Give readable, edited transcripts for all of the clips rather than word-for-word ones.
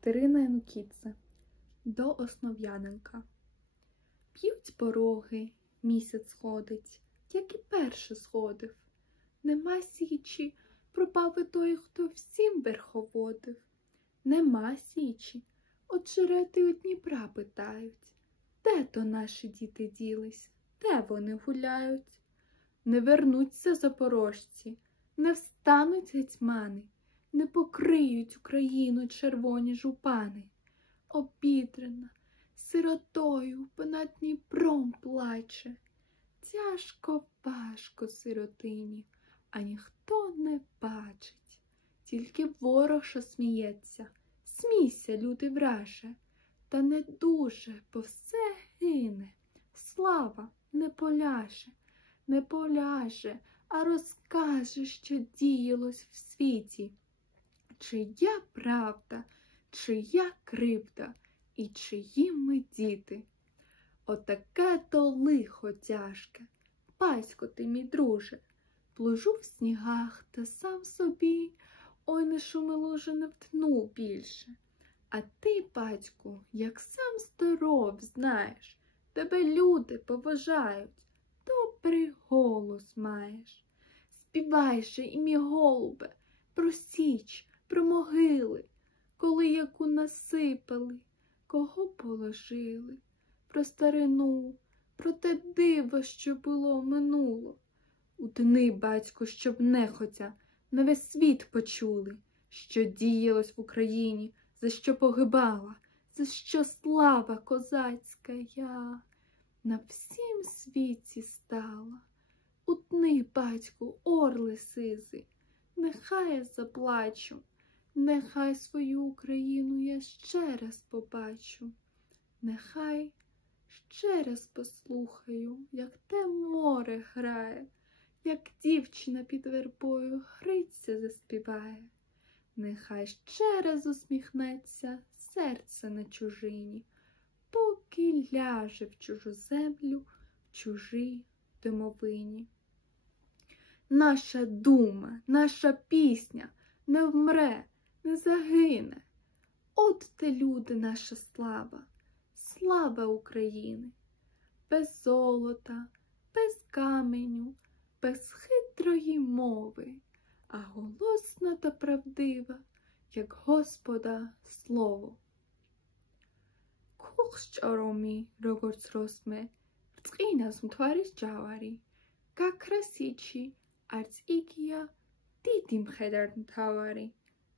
Катерина Янукідзе. До Основ'яненка. П'ють пороги, місяць сходить, як і перше сходив. Нема січі, пропав і той, хто всім верховодив. Нема січі, очерети у Дніпра питають. Де то наші діти ділись, де вони гуляють? Не вернуться запорожці, не встануть гетьмани, не покриють Україну червоні жупани. Обідрана, сиротою понад Дніпром плаче. Тяжко, важко сиротині, а ніхто не бачить. Тільки ворог, що сміється, смійся, лютий враже, та не дуже, бо все гине. Слава не поляже, не поляже, а розкаже, що діялось в світі. Чия правда, чия кривда і чиї ми діти. Отаке то лихо тяжке, батько ти, мій друже, плужу в снігах та сам собі, ой, не шумилуже не втну більше. А ти, батьку, як сам здоров, знаєш, тебе люди поважають, добрий голос маєш. Співай же, і мій голубе, про січ, про могили, коли яку насипали, кого положили, про старину, про те диво, що було минуло. Утни, батьку, щоб нехотя на весь світ почули, що діялось в Україні, за що погибала, за що слава козацька я на всім світі стала. Утни, батьку, орли сизий, нехай я заплачу, нехай свою Україну я ще раз побачу, нехай ще раз послухаю, як те море грає, як дівчина під вербою Гриця заспіває. Нехай ще раз усміхнеться серце на чужині, поки ляже в чужу землю, в чужій домовині. Наша дума, наша пісня не вмре, не загине. От те, люди, наша слава, слава України. Без золота, без каменю, без хитрої мови, а голосна та правдива, як Господа слово. Кухშჭორომი, როგორც როსმე, რწყინავს მთვარის ჯავარი, გაქრა სიჩი, არც იგია დიდი მხედართმთავარი.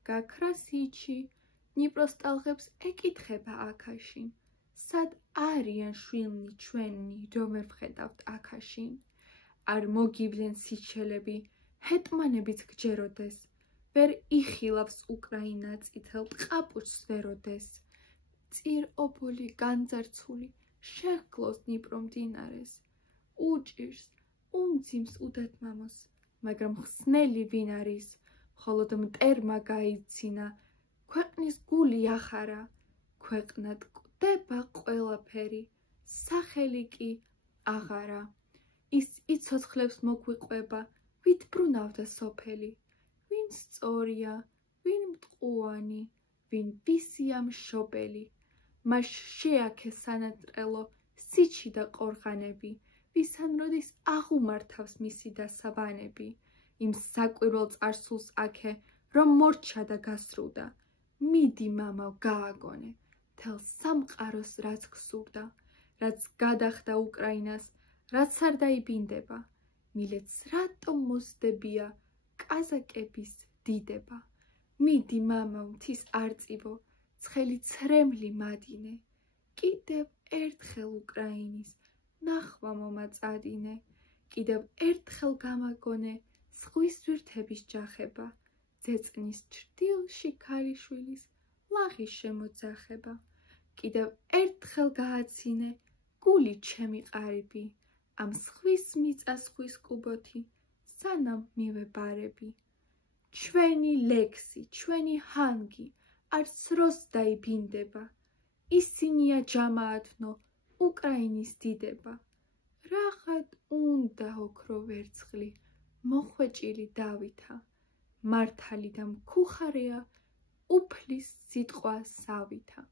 გაქრა სიჩი, დნიპროს ტალღებს ეკითხება აქაში, სად არიან შვილნი ჩვენი, რომ ვერ ვხედავთ აქაში? არ მოგივლენ სიჩელები, ჰეტმანებიც გჯეროდეს, ვერ იხილავს უკრაინა წითელ ტყაპუჩს ვეროდეს. წირ-ობოლი განძარცული შეჰკლოს დნიპრო მდინარეს, უჭირს, უმძიმს უდადმამოს, მაგრამ ხსნელი ვინ არის, მხოლოდ მტერმა გაიცინა, ქვეყნის გული ახარა, ქვეყნად კვდება ყველაფერი, სახელი კი აღარა. ის იცოცხლებს მოგვიყვება, ვით ბრუნავდა სოფელი, ვინ სწორია, ვინ მტყუანი, ვინ ვისია მშობელი. მას შეაქეს სანატრელო სიჩი და ყორღანები, ვისან როდის აღუმართავს მისი დასაბანები. იმ საკვირველ წარსულს აქე, რომ მორჩა და გასრუდა, მიდი მამაო გააგონე, თელ სამყაროს რაც გსურდა, რაც გადახდა უკრაინას, რაც არ დაიბინდება, მილეც რატომ მოსდებია კაზაკების დიდება. მიდი მამაო მთის არწივო, ცხელი ცრემლი მადინე, კიდევ ერთხელ უკრაინის ნახვა მომაწადინე, კიდევ ერთხელ გამაგონე ზღვის ვირთების ჯახება, ძეწნის ჩრდილში ქალიშვილის ლაღის შემოძახება, კიდევ ერთხელ გააცინე გული ჩემი ყარიბი, ამ ზღვის მიწასხვის კუბოთი სანამ მივებარები. ჩვენი ლექსი, ჩვენი ჰანგი არც დროს დაიბინდება, ისინია ჯამაათნო უკრაინის დიდება. Рахат უნდა ოქრო ვერცხლი, მოხვეჭილი დავითა, მართალი და მქუხარეა უფლის სიტყვა სავითა.